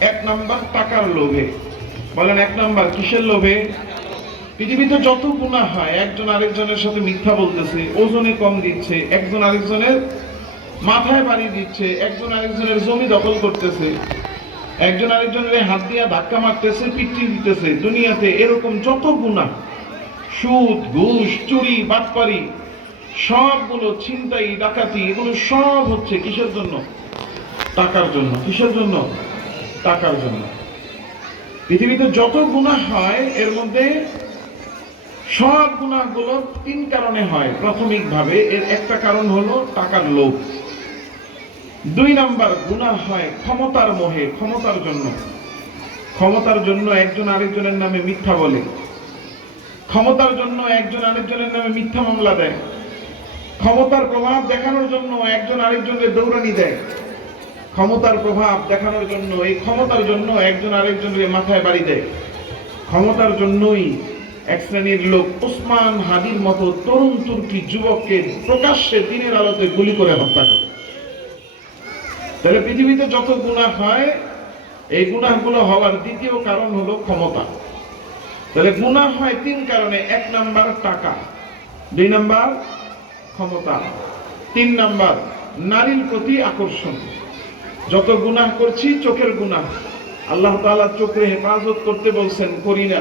এক নাম্বার টাকার লোভে। বলেন এক নাম্বার কিসের লোভে? পৃথিবীতে যত গুনাহ হয়, একজন আরেকজনের সাথে মিথ্যা বলতেছে, ওজনে কম দিচ্ছে, একজন আরেকজনের মাথায় বাড়ি দিচ্ছে, একজন আরেকজনের জমি দখল করতেছে, একজন আরেকজনের হাত দিয়া ধাক্কা মারতেছে, পিট্টি দিতেছে, দুনিয়াতে এরকম যত গুনাহ, সুদ, ঘুষ, চুরি, বাটপারি, সবগুলো, ছিনতাই, ডাকাতি, এগুলো সব হচ্ছে কিসের জন্য? টাকার জন্য। কিসের জন্য? টাকার জন্য। পৃথিবীতে যত গুনাহ হয় এর মধ্যে সব গুনাহগুলো তিন কারণে হয় প্রাথমিকভাবে। এর একটা কারণ হলো টাকার লোভ। দুই নাম্বার গুনাহ হয় ক্ষমতার মোহে, ক্ষমতার জন্য। ক্ষমতার জন্য একজন আরেকজনের নামে মিথ্যা বলে, ক্ষমতার জন্য একজন আরেকজনের নামে মিথ্যা মামলা দেয়, ক্ষমতার প্রভাব দেখানোর জন্য একজন আরেকজনের দৌড়ানি দেয়, ক্ষমতার প্রভাব দেখানোর জন্য, এই ক্ষমতার জন্য একজন আরেকজনের মাথায় বাড়ি দেয়। ক্ষমতার জন্যই এক শ্রেণীর লোক ওসমান হাদির মতো তরুণ তুর্কি যুবককে প্রকাশ্যে দিনের আলোতে গুলি করে হত্যা করে। তাহলে পৃথিবীতে যত গুনাহ হয়, এই গুনাহগুলো হওয়ার দ্বিতীয় কারণ হলো ক্ষমতা। তাহলে গুনাহ হয় তিন কারণে। এক নাম্বার টাকা, দুই নাম্বার ক্ষমতা, তিন নাম্বার নারীর প্রতি আকর্ষণ। যত গুনাহ করছি চোখের গুনাহ। আল্লাহ তাআলা চোখে হেফাজত করতে বলছেন, করি না।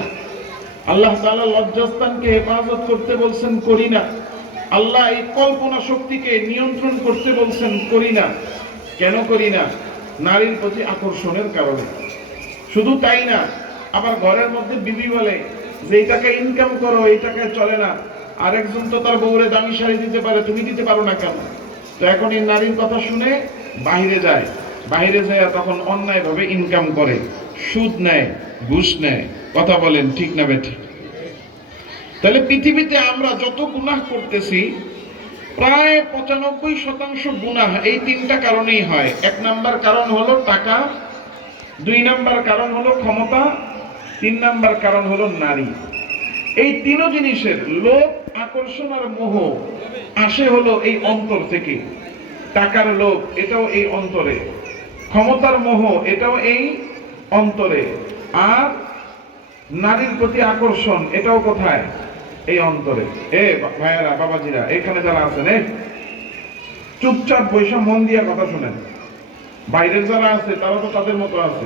আল্লাহ তাআলা লজ্জাস্থানকে হেফাজত করতে বলছেন, করি না। আল্লাহ এই কল্পনা শক্তিকে নিয়ন্ত্রণ করতে বলছেন, করি না। কেন করি না? নারীর প্রতি আকর্ষণের কারণে। শুধু তাই না, আবার ঘরের মধ্যে বিবি বলে যে এই টাকা ইনকাম করো, এই টাকায় চলে না। আরেকজন তো তার বউরে দামি শাড়ি দিতে পারে, তুমি দিতে পারো না কেন? তো এখন এই নারীর কথা শুনে বাহিরে যায়, বাহিরে যায় তখন অন্যায়ভাবে ইনকাম করে, সুদ নেয়, ঘুষ নেয়। কথা বলেন ঠিক না বেঠিক? তাহলে পৃথিবীতে আমরা যত গুনাহ করতেছি, প্রায় 95% গুনাহ এই তিনটা কারণেই হয়। এক নাম্বার কারণ হলো টাকা, দুই নাম্বার কারণ হলো ক্ষমতা, তিন নাম্বার কারণ হলো নারী। এই তিন জিনিসের লোভ, আকর্ষণ আর মোহ আসে হলো এই অন্তর থেকে। টাকার লোভ, এটাও এই অন্তরে। ক্ষমতার মোহ, এটাও এই অন্তরে। আর নারীর প্রতি আকর্ষণ, এটাও কোথায়? এই অন্তরে। ভাইয়েরা, বাবাজিরা, এখানে যারা আছেন, চুপচাপ বৈশা মন দিয়া কথা শুনেন। বাইরের যারা আছে তারা তো তাদের মতো আছে।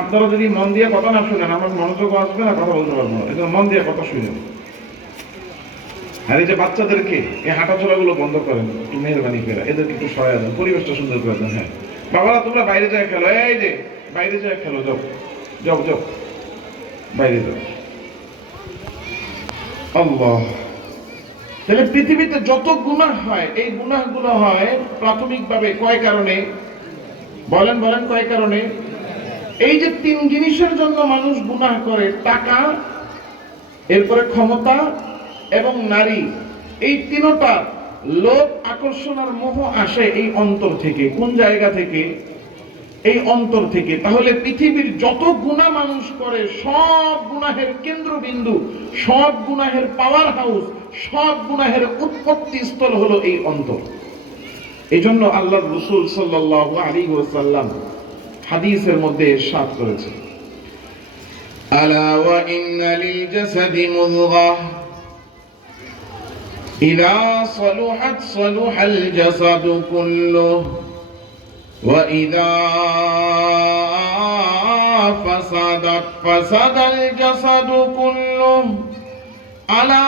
আপনারা যদি মন দিয়ে কথা না শুনেন, আমার মনোযোগ আসবে না, কথা বলতে পারবো না। এজন্য মন দিয়ে কথা শুনেন। আর এই যে বাচ্চাদেরকে এই হাঁটাচলা গুলো বন্ধ করেন, একটু মেহরবানি করে এদেরকে একটু সহায় দেন, পরিবেশটা সুন্দর করে দেন। হ্যাঁ বাবারা, তোমরা বাইরে যায় খেলো, এই যে বাইরে যায় খেলো, যাও যাও যাও, বাইরে যাও। আল্লাহ। তাহলে পৃথিবীতে যত গুনাহ হয়, এই গুনাহগুলো হয় প্রাথমিকভাবে কয় কারণে? বলেন বলেন, কয় কারণে? এই যে তিন জিনিসের জন্য মানুষ গুনাহ করে, টাকা, এরপরে ক্ষমতা এবং নারী, এই তিনটা লোভ, আকর্ষণ আর মোহ আসে এই অন্তর থেকে। কোন জায়গা থেকে? এই অন্তর থেকে। তাহলে পৃথিবীর যত গুনাহ মানুষ করে, সব গুনাহের কেন্দ্রবিন্দু, সব গুনাহের পাওয়ার হাউস, সব গুনাহের উৎপত্তি স্থল হলো এই অন্তর। এই জন্য আল্লাহর রাসূল সাল্লাল্লাহু আলাইহি ওয়াসাল্লাম হাদিসের মধ্যে ইরশাদ করেছে, আলা ওয়া ইন্না লিল জাসাদি মুদগাহ ইযা সালুহাত সালুহাল জাসাদু কুল্লুহু ওয়া ইযা ফাসাদাত ফাসাদাল জাসাদু কুল্লুহু আলা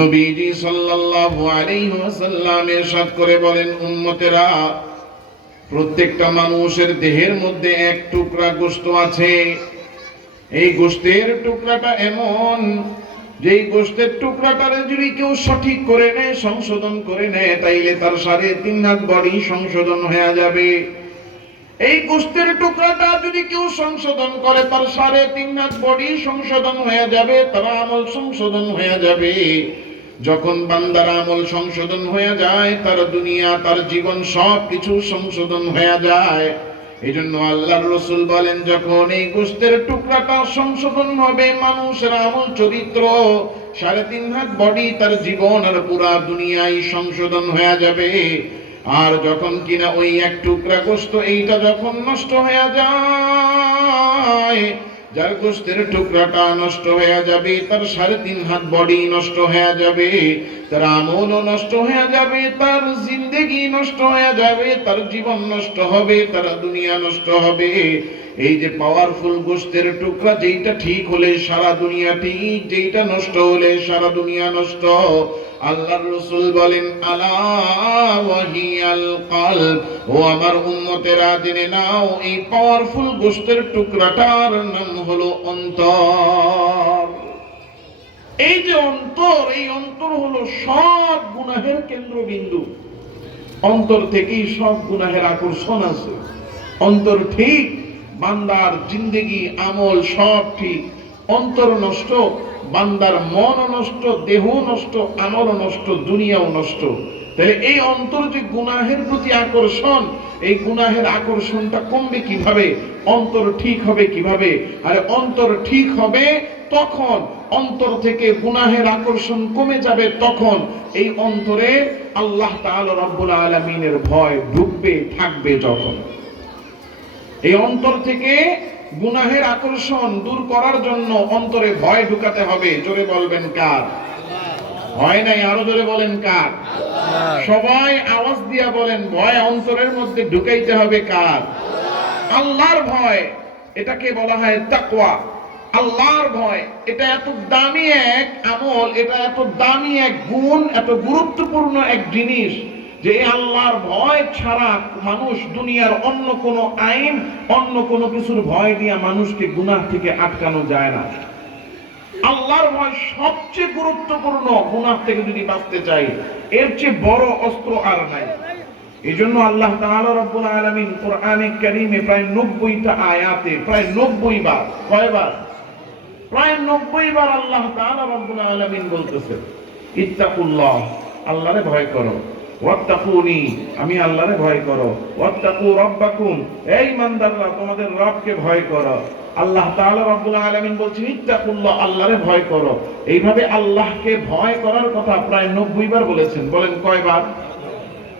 নবীজি সাল্লাল্লাহু আলাইহি ওয়াসাল্লাম ইরশাদ করে বলেন, উম্মতেরা, প্রত্যেকটা মানুষের দেহের মধ্যে এক টুকরা গোশত আছে। এই গোশতের টুকরাটা এমন, যে গোশতের টুকরাটারে যদি কেউ সঠিক করে নেয়, সংশোধন করে নেয়, তাইলে তার 3.5 হাত বডি সংশোধন হয়ে যাবে। এই গোশতের টুকরাটা যদি কেউ সংশোধন করে, তার 3.5 হাত বডি সংশোধন হয়ে যাবে, তার আমল সংশোধন হয়ে যাবে। যখন বান্দার আমল সংশোধন হয়ে যায়, তার দুনিয়া, তার জীবন, সব কিছু সংশোধন হয়ে যায়। এই জন্য আল্লাহর রাসূল বলেন, যখন এই গোশতের টুকরাটা সংশোধন হবে, মানুষের আমল চরিত্র 3.5 হাত বডি, তার জীবন আর পুরা দুনিয়ায় সংশোধন হয়ে যাবে। আর যখন কিনা ওই এক টুকরা গোশত এইটা যখন নষ্ট হয়ে যায়, যার গোশতের টুকরাটা নষ্ট হয়ে যাবে, তার 3.5 হাত বডি নষ্ট হয়ে যাবে, তার আমলও নষ্ট হয়ে যাবে, তার জিন্দেগি নষ্ট হয়ে যাবে, তার জীবন নষ্ট হবে, তার দুনিয়া নষ্ট হবে। এই যে পাওয়ারফুল গোশতের টুকরা, যেইটা ঠিক হলে সারা দুনিয়া ঠিক, যেইটা নষ্ট হলে সারা দুনিয়া নষ্ট। আল্লাহর রাসূল বলেন, আলা ওয়াহিয়াল কলব, ও আমার উম্মতেরা জেনে নাও, এই পাওয়ারফুল গোশতের টুকরাটার নাম হলো অন্তর। এই যে অন্তর, এই অন্তর হলো সব গুনাহের কেন্দ্রবিন্দু। অন্তর থেকেই সব গুনাহের আকর্ষণ আছে। অন্তর ঠিক, বান্দার জিন্দেগি আমল সব ঠিক। অন্তর নষ্ট, বান্দার মন নষ্ট, দেহ নষ্ট, আমল নষ্ট, দুনিয়াও নষ্ট। তাহলে এই অন্তর যে গুনাহের প্রতি আকর্ষণ, এই গুনাহের আকর্ষণটা কমবে কিভাবে? অন্তর ঠিক হবে কিভাবে? আরে অন্তর ঠিক হবে তখন, অন্তর থেকে গুনাহের আকর্ষণ কমে যাবে তখন এই অন্তরে আল্লাহ তাআলা রব্বুল আলামিনের ভয় ঢুকবে, থাকবে যখন। এই অন্তর থেকে গুনাহের আকর্ষণ দূর করার জন্য অন্তরে ভয় ঢুকাতে হবে। জোরে বলবেন কার? ভয় নাই, আরো জোরে বলেন কার? সবাই আওয়াজ দিয়া বলেন, ভয় অন্তরের মধ্যে ঢুকাইতে হবে কার? আল্লাহর ভয়। এটাকে বলা হয় তাকওয়া। আল্লাহর ভয়, এটা এত দামি এক আমল, এটা এত দামি এক গুণ, এত গুরুত্বপূর্ণ এক জিনিস যে আল্লাহর ভয় ছাড়া মানুষ দুনিয়ার অন্য কোনো আইন, অন্য কোনো কিছুর ভয় দিয়ে মানুষকে গুনাহ থেকে আটকানো যায় না। আল্লাহর ভয় সবচেয়ে গুরুত্বপূর্ণ। গুনাহ থেকে যদি বাঁচতে চাই, এর চেয়ে বড় অস্ত্র আর নাই। এজন্য আল্লাহ তাআলা রব্বুল আলামিন কোরআনে কারীমে প্রায় 90টা আয়াতে, প্রায় 90 বার, কয়বার? প্রায় 90 বার আল্লাহ তাআলা রব্বুল আলামিন বলতেছেন, ইত্তাকুল্লাহ, আল্লাহরে ভয় করো, ওয়াত্তাকুনি, আমি আল্লাহরে ভয় করো, ওয়াত্তাকু রাব্বাকুম, এই ইমানদাররা তোমাদের রবকে ভয় করো। আল্লাহ তাআলা রব্বুল আলামিন বলছেন ইত্তাকুল্লাহ, আল্লাহরে ভয় করো। এইভাবে আল্লাহকে ভয় করার কথা প্রায় 90 বার বলেছেন। বলেন কয়বার?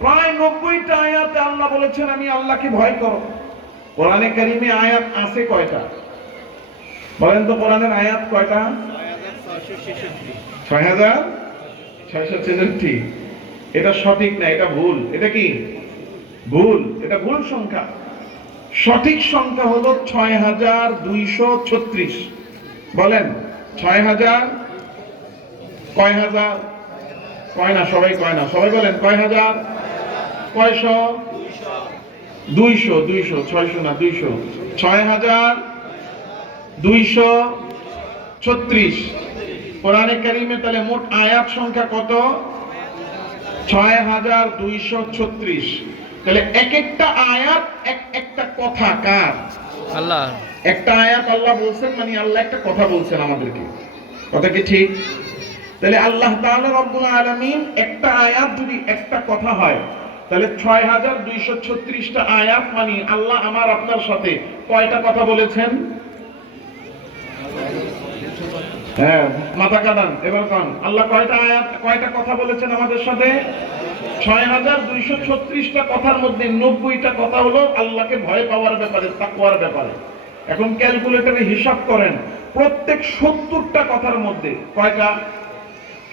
প্রায় 90টা আয়াতে আল্লাহ বলেছেন আমি আল্লাহকে ভয় করো। কোরআনে কারীমে আয়াত আছে কয়টা? বলেন তো, কোরআনের আয়াত কয়টা? 6666। এটা সঠিক না, এটা ভুল। এটা কি ভুল? এটা ভুল সংখ্যা। সঠিক সংখ্যা হলো 6236। বলেন 6000 কয় হাজার? কয় না, সবাই কয় না, সবাই বলেন কয় হাজার? কয়শো? 200। 600 না, 200। 6236 কোরআনে কারীমে। তাহলে মোট আয়াত সংখ্যা কত? 6236। তাহলে এক একটা আয়াত একটা কথা কার? আল্লাহ। একটা আয়াত আল্লাহ বলছেন, মানে আল্লাহ একটা কথা বলছেন আমাদেরকে। কথা কি ঠিক? তাহলে আল্লাহ তাআলা রব্বুল আলামিন একটা আয়াত যদি একটা কথা হয়, তাহলে 6236টা আয়াত মানে আল্লাহ আমার আপনার সাথে কয়টা কথা বলেছেন? হ্যাঁ, মাথা কাদান, এবার কোন আল্লাহ কয়টা আয়াত, কয়টা কথা বলেছেন আমাদের সাথে? 6236টা কথার মধ্যে 90টা কথা হলো আল্লাহকে ভয় পাওয়ার ব্যাপারে, তাকওয়ার ব্যাপারে। এখন ক্যালকুলেটরে হিসাব করেন, প্রত্যেক 70টা কথার মধ্যে কয়টা?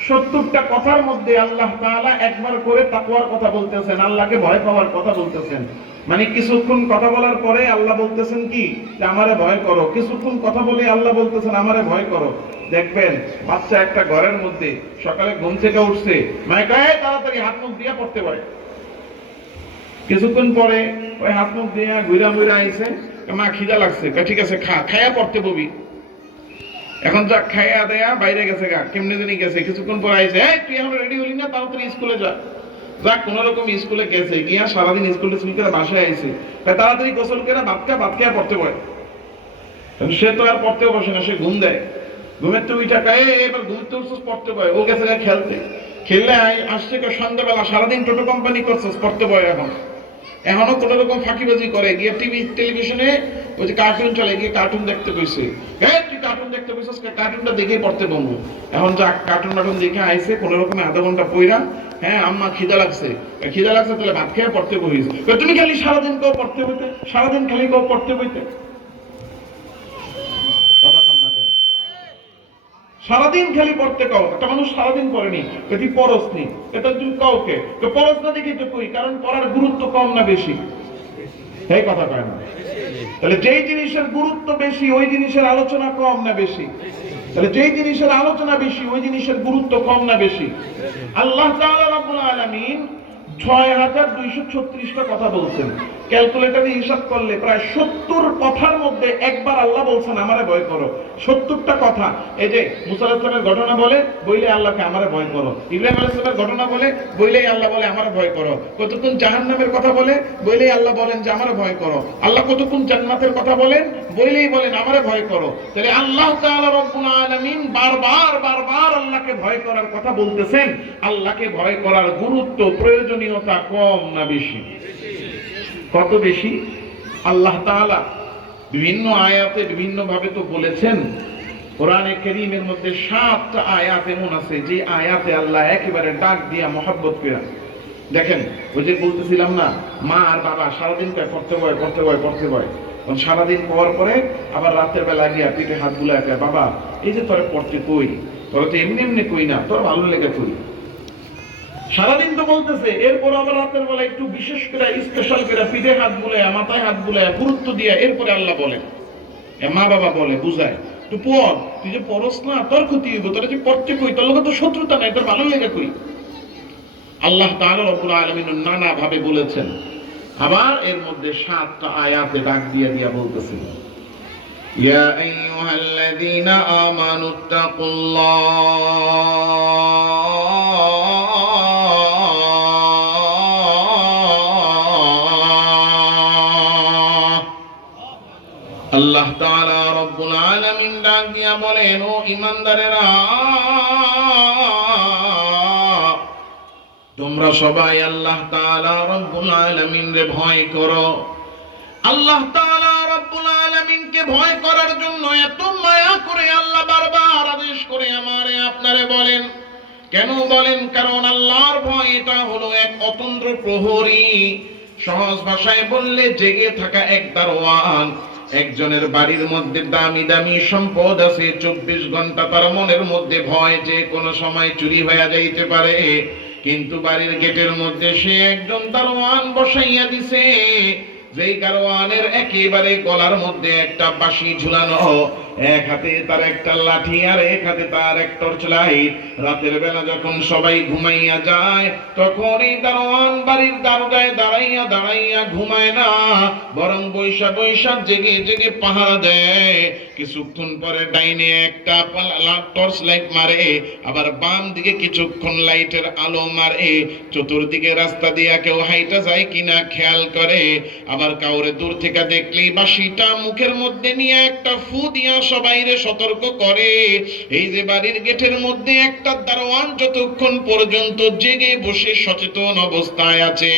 70টা কথার মধ্যে আল্লাহ তাআলা একবার করে তাকওয়ার কথা বলতেছেন, আল্লাহকে ভয় পাওয়ার কথা বলতেছেন। মানে কিছুক্ষণ কথা বলার পরে আল্লাহ বলতেছেন কি, যে আমারে ভয় করো। কিছুক্ষণ কথা বলে আল্লাহ বলতেছেন আমারে ভয় করো। দেখবেন বাচ্চা একটা ঘরের মধ্যে সকালে ঘুম থেকে উঠছে, মায়ে কয় তাড়াতাড়ি হাত মুখ দিয়ে পড়তে পারে। কিছুক্ষণ পরে ওই হাত মুখ দিয়ে ঘুরা ঘুরা আইছে, মা খিদা লাগছে, ঠিক আছে খা, খায়া পড়তে ববি। এখন যা খাইয়া দেয়া বাইরে গেছে, গা কেমনে জানি গেছে। কিছুক্ষণ পর আইছে, তুই এখন রেডি হলি না, তাড়াতাড়ি স্কুলে যা। যাক কোন রকম স্কুলে গেছে, গিয়া সারাদিন স্কুলে ছুটি করে বাসায় আইছে, তাড়াতাড়ি গোসল করে ভাত খেয়ে পড়তে বয়। সে তো আর পড়তেও বসে না, সে ঘুম দেয়। ঘুমের তো উইটা খায়, এবার ঘুমতে উঠছিস পড়তে বয়। ও গেছে খেলতে, খেললে আসছে সন্ধ্যাবেলা, সারাদিন টোটো কোম্পানি করছিস, পড়তে বয়। এখনো কোন রকম ফাঁকিবাজি করে, গিয়ে টেলিভিশনে ওই যে কার্টুন চলে গিয়ে কার্টুন দেখতে কইছে, তুই কার্টুন দেখতে কইছিস, কার্টুনটা দেখেই পড়তে বলবো। এখন যা কার্টুন দেখে আইছে কোনো রকমে আধা ঘন্টা পইরা, আম্মা খিদা লাগছে তাহলে ভাত খেয়ে পড়তে বহিস। তুমি খালি সারাদিন কেউ পড়তে বইতে, সারাদিন খালি কেউ পড়তে বইতে, সারাদিন খালি পড়তে কও। একটা মানুষ সারাদিন পড়েনি, তুই পড়স নি, এটা তুই কাউকে পড়স না দেখি তো কই, কারণ পড়ার গুরুত্ব কম না বেশি? এই কথা কয় না? তাহলে যেই জিনিসের গুরুত্ব বেশি ওই জিনিসের আলোচনা কম না বেশি? তাহলে যেই জিনিসের আলোচনা বেশি ওই জিনিসের গুরুত্ব কম না বেশি? আল্লাহ তাআলা রাব্বুল আলামিন ৬২৩৬টা কথা বলছেন। ক্যালকুলেটরে হিসাব করলে প্রায় ৭০ কথার মধ্যে একবার আল্লাহ বলছেন আমারে ভয় করো। ৭০টা কথা। এই যে মুসা আলাইহিস সালামের ঘটনা বলে বইলে আল্লাহকে আমারে ভয় করো, ইব্রাহিম আলাইহিস সালামের ঘটনা বলে বইলেই আল্লাহ বলে আমারে ভয় করো, কতক্ষণ জাহান্নামের কথা বলে বইলেই আল্লাহ বলেন যে আমারে ভয় করো, আল্লাহ কতক্ষণ জান্নাতের কথা বলেন বইলেই বলেন আমারে ভয় করো। তাহলে আল্লাহ তাআলা রব্বুল আলামিন বারবার আল্লাহকে ভয় করার কথা বলতেছেন। আল্লাহকে ভয় করার গুরুত্ব, প্রয়োজনীয়তা কম না বেশি? কত বেশি? আল্লাহ তাআলা বিভিন্ন আয়াতে বিভিন্ন ভাবে তো বলেছেন। কোরআনে কারীমের মধ্যে 7টা আয়াত এমন আছে যে আয়াতে আল্লাহ একেবারে ডাক দিয়া মহব্বত করে। দেখেন ওই যে বলতেছিলাম না, মা আর বাবা সারাদিন পড়তে ভয়, সারাদিন পর পরে আবার রাতের বেলা গিয়া পিঠে হাত বুলায়, বাবা এই যে তোরা পড়তে কই, তোরা তো এমনি কই না, তোরা ভালো লেগে কই। সারাদিন তো বলতেছে, এরপর আবার রাতের বেলা একটু বিশেষ করে স্পেশাল করে পিঠে হাত বুলায়, মাথায় হাত বুলায়, গুরুত্ব দিয়ে এরপরে আল্লাহ বলে, মা বাবা বলে বুঝায়, তুই পড়, তুই যে পড়স না তোর ক্ষতি হইব, তোরা যে পড়তে কই, তোর লোক তো শত্রুতা নাই, তোর ভালো লেগে কই। আল্লাহ তাআলা রব্বুল আলামিন নানা ভাবে বলেছেন। আবার এর মধ্যে 7টা আয়াতে ডাক দিয়া বলতেছেন, ইয়া আইয়ুহাল্লাযীনা আমানুত্তাকুল্লাহ। আল্লাহ তাআলা রব্বুল আলামিন ডাক দিয়া বলেন, ও ঈমানদারেরা, তোমরা সবাই আল্লাহ তাআলা রব্বুল আলামিনকে ভয় করো। আল্লাহ তাআলা রব্বুল আলামিনকে ভয় করার জন্য এত মায়া করে আল্লাহ বারবার আদেশ করে আমারে আপনারে বলেন। কেন বলেন? কারণ আল্লাহর ভয় এটা হলো এক অতন্দ্র প্রহরী। সহজ ভাষায় বললে জেগে থাকা এক দারোয়ান। একজনের বাড়ির মধ্যে দামি দামি সম্পদ আছে, 24 ঘন্টা তার মনের মধ্যে ভয় যে কোনো সময় চুরি হয়ে যাইতে পারে, কিন্তু বাড়ির গেটের মধ্যে সে একজন দারোয়ান বসাইয়া দিছে, যেই দারোয়ানের একেবারে গলার মধ্যে একটা বাঁশি ঝুলানো, এক হাতে তার একটা লাঠি আর এক হাতে তার এক টর্চ লাইট। রাতের বেলা যখন সবাই ঘুমাইয়া যায় তখন এই দারোয়ান বাড়ির দরজায় দাঁড়াইয়া ঘুমায় না, বরং বৈশা জেগে পাহারা দেয়। কিছুক্ষণ পরে ডাইনে একটা টর্চ লাইট মারে, আবার বাম দিকে কিছুক্ষণ লাইটের আলো মারে, চতুর্দিকে রাস্তা দিয়া কেউ হাইটা যায় কিনা খেয়াল করে, আবার কাউরে দূর থেকে দেখলেই বাঁশিটা মুখের মধ্যে নিয়ে একটা ফু দিয়া সবাইরে সতর্ক করে। এই যে বাড়ির গেটের মধ্যে একটা দারোয়ান যতক্ষণ পর্যন্ত জেগে বসে সচেতন অবস্থায় আছে,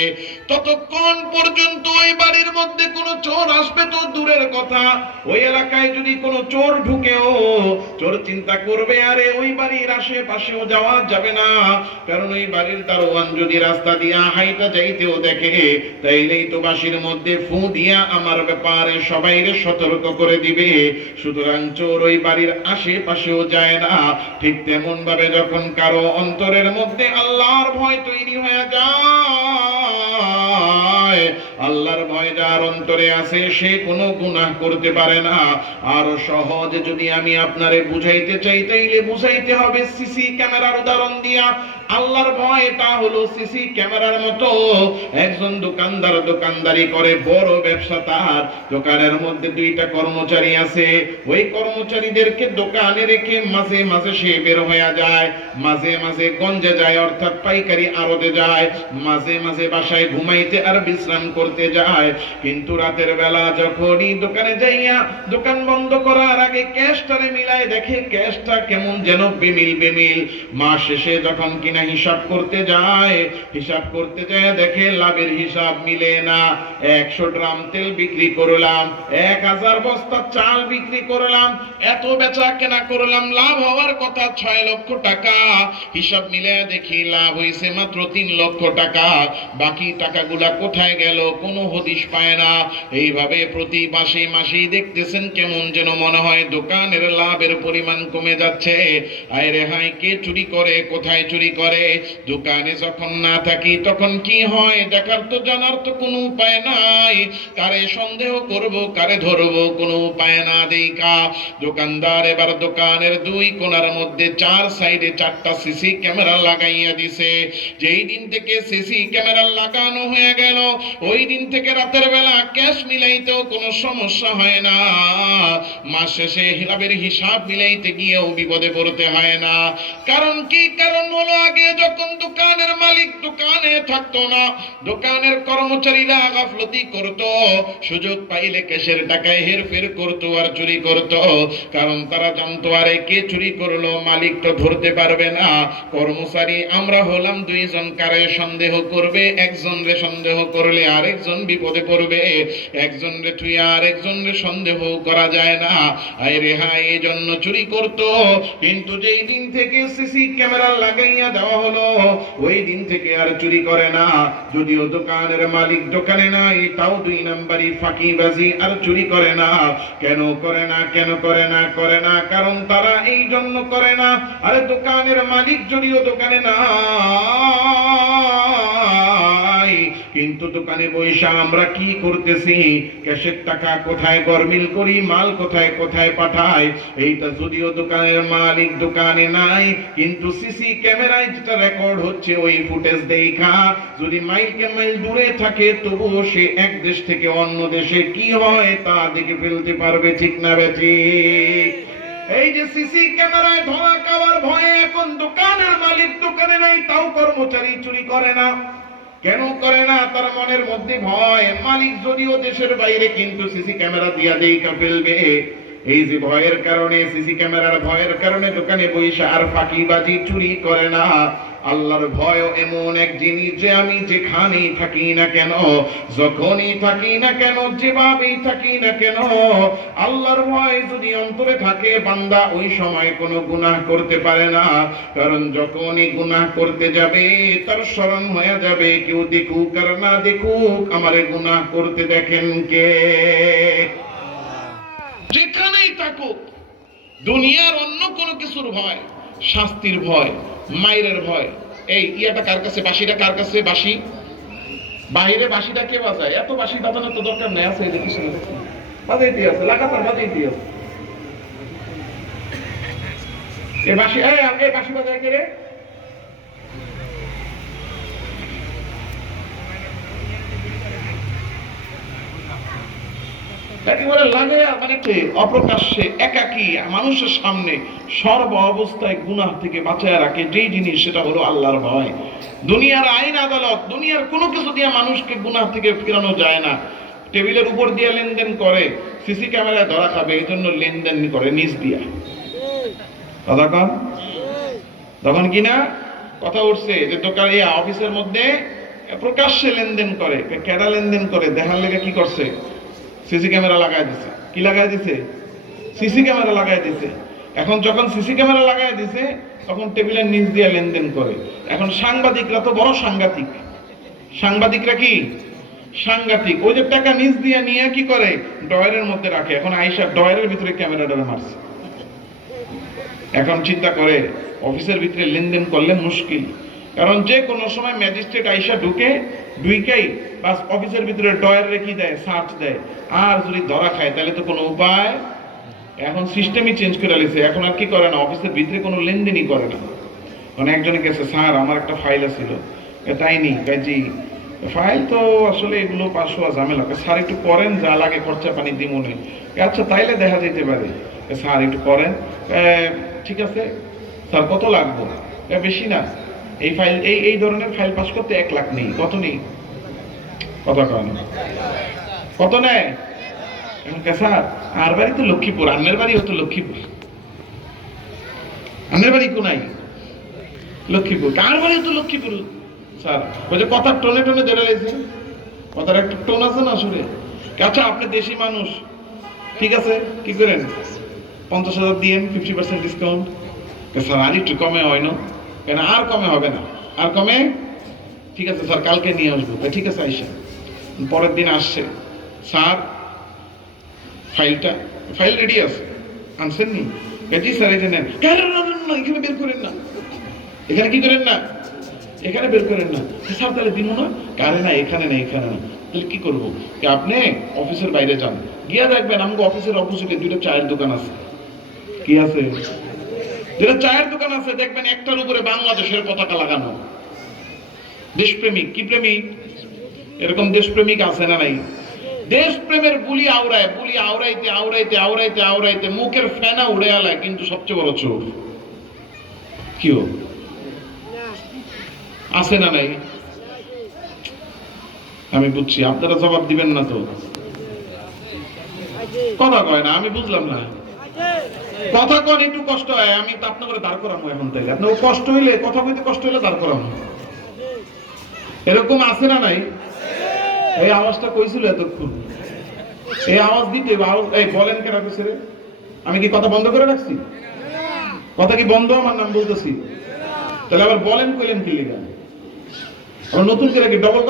ততক্ষণ পর্যন্ত ওই বাড়ির মধ্যে কোনো চোর আসবে তো দূরের কথা, ওই এলাকায় যদি কোনো চোর ঢুকেও চোর চিন্তা করবে আরে ওই বাড়ির আশেপাশেও যাওয়া যাবে না, কারণ ওই বাড়ির দারোয়ান যদি রাস্তা দিয়া হাইটা যাইতেও দেখে তাইলেই তো বাঁশির মধ্যে ফু দিয়া আমার ব্যাপারে সবাইরে সতর্ক করে দিবে। সুতরাং চোর ওই বাড়ির আশেপাশেও যায় না। ঠিক তেমন ভাবে যখন কারো অন্তরের মধ্যে আল্লাহর ভয় তৈরি হয়ে যায়, আল্লাহর ভয় যার অন্তরে আছে সে কোনো গুনাহ করতে পারে না। আর সহজে যদি আমি আপনারে বুঝাইতে চাই তাইলে বুঝাইতে হবে সিসি ক্যামেরার উদাহরণ দিয়া। আল্লাহর ভয় এটা হলো সিসি ক্যামেরার মতো। একজন দোকানদার দোকানদারি করে, বড় ব্যবসা, তার দোকানের মধ্যে 2টা কর্মচারী আছে। ওই কর্মচারীদেরকে দোকানে রেখে মাঝে মাঝে সে বের হয়ে যায়, মাঝে মাঝে গঞ্জে যায় অর্থাৎ পাইকারি আড়তে যায়, মাঝে মাঝে বাসায় ঘুমাইতে আর বিশ্রাম করতে করতে যায়, কিন্তু রাতের বেলা যখনই দোকানে যাইয়া দোকান বন্ধ করার আগে ক্যাশটারে মিলায় দেখে ক্যাশটা কেমন যেন বেমিল। মাস শেষে যখন কিনা হিসাব করতে যায় দেখে লাভের হিসাব মিলে না। 100 ড্রাম তেল বিক্রি করলাম, 1000 বস্তা চাল বিক্রি করলাম, এত বেচা কেনা করলাম, লাভ হওয়ার কথা 6 লক্ষ টাকা, হিসাব মিলে দেখি লাভ হয়েছে মাত্র 3 লক্ষ টাকা। বাকি টাকাগুলা কোথায় গেল কোনো হদিশ পায় না। এইভাবে প্রতি মাসেই দেখতেছেন কেমন যেন মনে হয় দোকানের লাভের পরিমাণ কমে যাচ্ছে। আয় রে হায়, কে চুরি করে, কোথায় চুরি করে? দোকানে যখন না থাকি তখন কি হয় দেখার তো জানার তো কোনো উপায় নাই। কারে সন্দেহ করব, কারে ধরবো কোনো উপায় না দেখা দোকানদার এবার দোকানের 2 কোণার মধ্যে 4 সাইডে 4টা সিসি ক্যামেরা লাগাইয়া দিছে। যেই দিন থেকে সিসি ক্যামেরা লাগানো হয়ে গেল ওই দিন থেকে রাতের বেলা ক্যাশ মিলাইতেও কোনো সমস্যা হয় না। মাস শেষে লাভের হিসাব মিলাইতে গিয়েও বিপদে পড়তে হয় না। কারণ কি? কারণ হলো আগে যখন দোকানের মালিক দোকানে থাকতো না, দোকানের কর্মচারীরা গাফলতি করত, সুযোগ পাইলে ক্যাশের টাকায় হেরফের করত আর চুরি করত। কারণ তারা জানতো আরে কে চুরি করলো মালিক তো ধরতে পারবে না। কর্মচারী আমরা হলাম 2 জন, কারে সন্দেহ করবে? একজন রে সন্দেহ করলে আরেকজন বিপদে পড়বে, একজন রে তুই আরেকজন রে সন্দেহ করা যায় না। আয় রে হায়, এই জন্য চুরি করত। কিন্তু যেই দিন থেকে সিসি ক্যামেরা লাগাইয়া দেওয়া হলো ওই দিন থেকে আর চুরি করে না। যদিও দোকানের মালিক দোকানে নাই, তাও 2 নাম্বারি ফাঁকিবাজি আর চুরি করে না। কেন করে না? করে না কারণ তারা এই জন্য করে না, আরে দোকানের মালিক যদিও দোকানে নাই, কিন্তু দোকানে বৈশা আমরা কি করতেছি? ক্যাশের টাকা কোথায় গরমিল করি, মাল কোথায় পাঠাই। এইটা যদিও দোকানের মালিক দোকানে নাই, কিন্তু সিসি ক্যামেরায় যেটা রেকর্ড হচ্ছে ওই ফুটেজ দেখা যদি মাইলকে মাইল দূরে থাকে তবুও সে এক দেশ থেকে অন্য দেশে কি হয় তা দেখে ফেলতে পারবে। ঠিক না বেঠিক? এই যে সিসি ক্যামেরায় ধরা খাওয়ার ভয়ে এখন দোকানের মালিক দোকানে নাই, তাও কর্মচারী চুরি করে না। কেন করে না? তার মনের মধ্যে ভয়, মালিক যদিও দেশের বাইরে কিন্তু সিসি ক্যামেরা দিয়া দেখা ফেলবে। এই যে ভয়ের কারণে, সিসি ক্যামেরার ভয়ের কারণে দোকানে বৈশা আর ফাঁকিবাজি চুরি করে না। আল্লাহর ভয় এমন এক জিনিস যে আমি যেখানেই থাকি না কেন, যখনই থাকি না কেন, যেভাবেই থাকি না কেন, আল্লাহর ভয় যদি অন্তরে থাকে বান্দা ওই সময় কোনো গুনাহ করতে পারে না। কারণ যখনই গুনাহ করতে যাবে তার স্মরণ হয়ে যাবে কেউ দেখুক আর না দেখুক আমারে গুনাহ করতে দেখেন কে। যেখানেই থাকুক দুনিয়ার অন্য কোনো কিছুর ভয়, শাস্তির ভয়, মায়ের ভয়। এই ইয়াটা কার কাছে, বাঁশিটা কার কাছে? বাঁশি বাহিরে বাঁশিটা কে বাজায়? এত বাঁশি বাজানোর তো দরকার নেই। আছে দেখিস বাজাইতে আছে, লাগাতার বাজাইতে আছে। এই বাঁশি, এই বাঁশি বাজায় কে রে? একেবারে লাগে মানে অপ্রকাশ্যে একাকী মানুষের সামনে সর্ব অবস্থায় গুনাহ থেকে বাঁচায় রাখে যেই জিনিস, সেটা হলো আল্লাহর ভয়। দুনিয়ার আইন আদালত, দুনিয়ার কোনো কিছু দিয়ে মানুষকে গুনাহ থেকে ফেরানো যায় না। টেবিলের উপর দিয়ে লেনদেন করে, সিসি ক্যামেরায় ধরা খাবে, এই জন্য লেনদেন করে নিচ দিয়া। তখন কিনা কথা উঠছে যে দোকান অফিসের মধ্যে প্রকাশ্যে লেনদেন করে। কেডা লেনদেন করে দেখার লেগে কি করছে? সিসি ক্যামেরা লাগাই দিছে। কি লাগাই দিছে? সিসি ক্যামেরা লাগাই দিছে। এখন যখন সিসি ক্যামেরা লাগাই দিছে তখন টেবিলের নিচ দিয়ে লেনদেন করে। এখন সাংবাদিকরা তো বড় সাংঘাতিক। সাংবাদিকরা কি সাংঘাতিক, ওই যে টাকা নিচ দিয়ে নিয়ে কি করে ডয়ারের মধ্যে রাখে। এখন আইসা ডয়ারের ভিতরে ক্যামেরাটা মারছে। এখন চিন্তা করে অফিসের ভিতরে লেনদেন করলে মুশকিল, কারণ যে কোনো সময় ম্যাজিস্ট্রেট আইসা ঢুকেই বাস অফিসের ভিতরে ডয়ার রেখে দেয়, সার্চ দেয়। আর যদি ধরা খায় তাহলে তো কোনো উপায়। এখন সিস্টেমই চেঞ্জ করে দিয়েছে, এখন আর কি করে না, অফিসের ভিতরে কোনো লেনদেনই করে না। মানে একজনে গেছে, স্যার আমার একটা ফাইল আছিল। তাই নি জি ফাইল তো আসলে এগুলো 500 ঝামেলা। স্যার একটু করেন, যা লাগে খরচা পানি দিমনে। আচ্ছা তাইলে দেখা যেতে পারে। স্যার একটু করেন। ঠিক আছে স্যার, কত লাগবে? বেশি না, এই ফাইল এই ধরনের ফাইল পাস করতে 1 লাখ নেই। কত নেই? কথা কয় না, কত নেয়? স্যার আর বাড়ি তো লক্ষ্মীপুর, আন্নের বাড়িও তো লক্ষ্মীপুর, আন্নের বাড়ি কোনাই লক্ষ্মীপুর, কার বাড়িও তো লক্ষ্মীপুর। স্যার ওই যে কথার টোনে টোনে ধরে রয়েছে, কথার একটা টোন আছে না সুরে। আচ্ছা আপনি দেশি মানুষ, ঠিক আছে কি করেন, 50,000 দিয়েন, 50% ডিসকাউন্ট। স্যার আর একটু কমে হয় না, কেন আর কমে হবে না, আর কমে, ঠিক আছে স্যার কালকে নিয়ে আসবো। ঠিক আছে আইসা, পরের দিন আসছে, স্যার ফাইল রেডি আছে, আনছেন নি? জি স্যার এই যে নেন। এখানে বের করেন না, এখানে কি করেন না, এখানে বের করেন না। স্যার তাহলে দিব না, কারে না এখানে না, এখানে না, তাহলে কি করবো? আপনি অফিসের বাইরে যান, গিয়া দেখবেন আমাকে অফিসের অপোজিটে দুইটা চায়ের দোকান আছে। কি আছে? দুইটা চায়ের দোকান আছে, দেখবেন একটার উপরে বাংলাদেশের পতাকা লাগানো। দেশপ্রেমিক, কি প্রেমিক? এরকম দেশপ্রেমিক আছে না নাই? দেশপ্রেমের বুলি আওড়ায়, বুলি আওড়াইতে আওড়াইতে আওড়াইতে আওড়াইতে মুখের ফেনা উড়ে আলায়, কিন্তু সবচেয়ে বড় চোর কি আছে না নাই? আমি বুঝছি আপনারা জবাব দিবেন না তো, কথা কয় না, আমি বুঝলাম না। কথা কন একটু কষ্ট হয়, আমি তো আপনাকে দাঁড় করাবো এখন, তাইলে আপনার কষ্ট হইলে, কথা কইতে কষ্ট হইলে দাঁড় করাবো। এরকম আছে না নাই? এই আওয়াজটা কইছিল এতক্ষণ, এই আওয়াজ দিতে, এই বলেন কেন রাখছে রে? আমি কি কথা বন্ধ করে রাখছি? কথা কি বন্ধ? আমার নাম বলতেছি, তাহলে আবার বলেন কইলেন কি লিগা? আবার নতুন করে কি ডবল